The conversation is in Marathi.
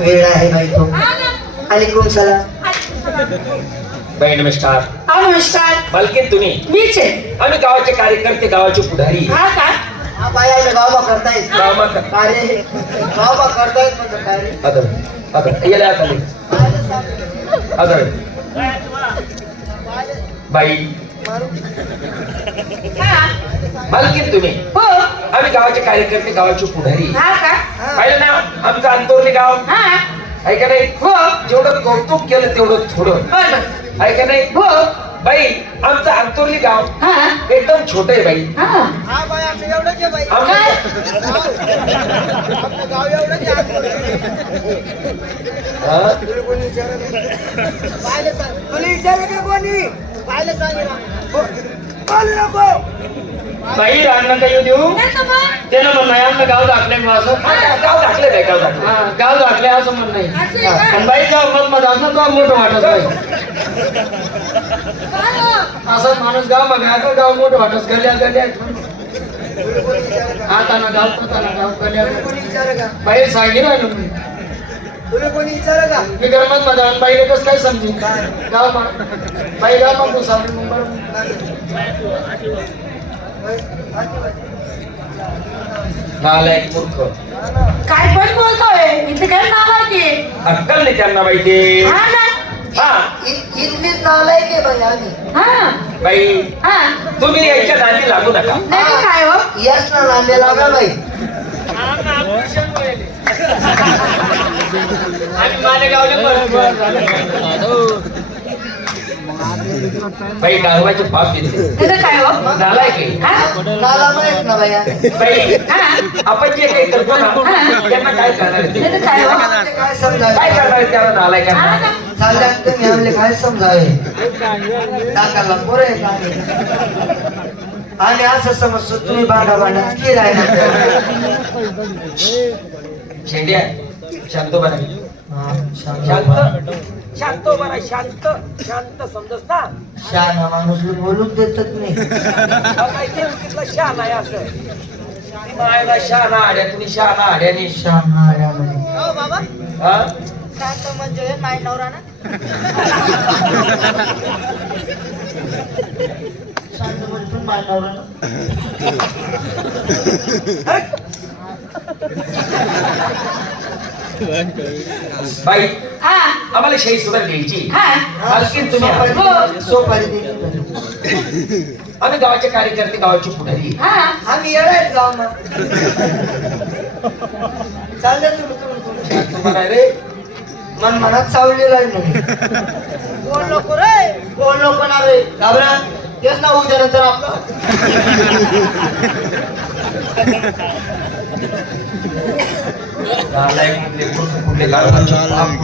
वेळ आहे बाई तो. अलिकुम सलाम बाई नमस्कार. नमस्कार. मालकीन तुम्ही? मीच आहे. आम्ही गावाचे कार्यकर्ते गावाचे पुढारी. हा का? हा बाई आम्ही गावबा करतायत. गावात कार्य गावबा करतायत म्हणजे कार्य याला बाई. हा. मालकीन तुम्ही? हो. आम्ही गावाचे कार्यकर्ते गावाचे पुढारी. हा का? पाहिलं ना आमचं अंतोरले गाव? हा. आहे का नाही? हो. जेवढं कौतुक केलं तेवढं थोडं. बर बर. आहे का नाही? हो. बाई आमचं अंतोरली गाव. हा. एकदम छोट आहे बाई. हा. हा बाई आम्ही एवढंच आहे बाई. आमचं आपलं गाव एवढंच आहे हा? तुला कोणी विचारलं पाहिलं सांग तुला विचारलं का कोणी? पाहिलं सांग ना. हो. पाहिलं नको बाई रान नका येऊ देऊ? नाही मग. त्यानं म्हणणं आहे आमचं गाव दाखले मग असं. गाव दाखले बाई गाव दाखले. हा, गाव दाखले असं म्हणणं आहे. आहे का? आणि बाईचं मत मत असं गाव मोठं वाटत बाई काय हो? असं माणूस गाव बघा का गाव मोठं वाटत गल्या गल्या. आता ना गाव पता गाव गल्या. कोणी विचारलं का बाई सांगितलं राहिलो मी तुला कोणी विचारलं का? मी गरमत मध्ये आणि बाईला कसं काय समजेल गाव बाई गाव मग तू सांग मग बरं. नालायक मूर्ख. काय पण बोलतोय इथे काय नाव आहे अक्कल नाही त्यांना बाई ते हा ना. हा. इ- इथलीच नालायक आहे बाई आम्ही. हा. बाई हा. तुम्ही यायच्या नादी लागू नका. नाही काय हो? याच ना नांदे लागा बाई. आणि मालेगावले झालं. बाई डाळवाचे पाप देते तर काय हो? नालायक आहे हा? नाला माहीत ना आम्ही. बाई हा? आपण जे काही करतो ना त्यांना काय करणार आहे? ते? नाही तर काय हो? ते काय समजावे? काय करणार आहे त्याला हा नालायकांना ना चालल्यात तुम्ही आमले काय समजावे? दाताला पोरं आहेत आम्ही आणि असं समजतो तुम्ही भांडा भांडा की राहिला? शेंड्या शांत बना शांत. शांत बना शांत. शांत समजस ना? शहाणा माणूस बोलूच देतात नाही. तिथला शान आहे असं. ती मायला शाना आड्या तुम्ही शाना आड्याने शहाणा आड्यामध्ये. हा? म्हणजे शांत म्हणजे पण मांडवरा ना. बाई हा. आम्हाला शाही सुद्धा द्यायची हा. मालकीन तुम्ही आहात. सोपारी- दिली. आम्ही गावाचे कार्यकर्ते गावाची पुढारी. हा. आम्ही येडायत गाव मग. चालले तुम्ही तुम्ही रे. मन मनात चावलेला आहे म्हणे बोल नको रे? बोल नको ना रे? घाबरा तेच ना उद्या नंतर आपलं. कुठले कुठले गावाचे पाप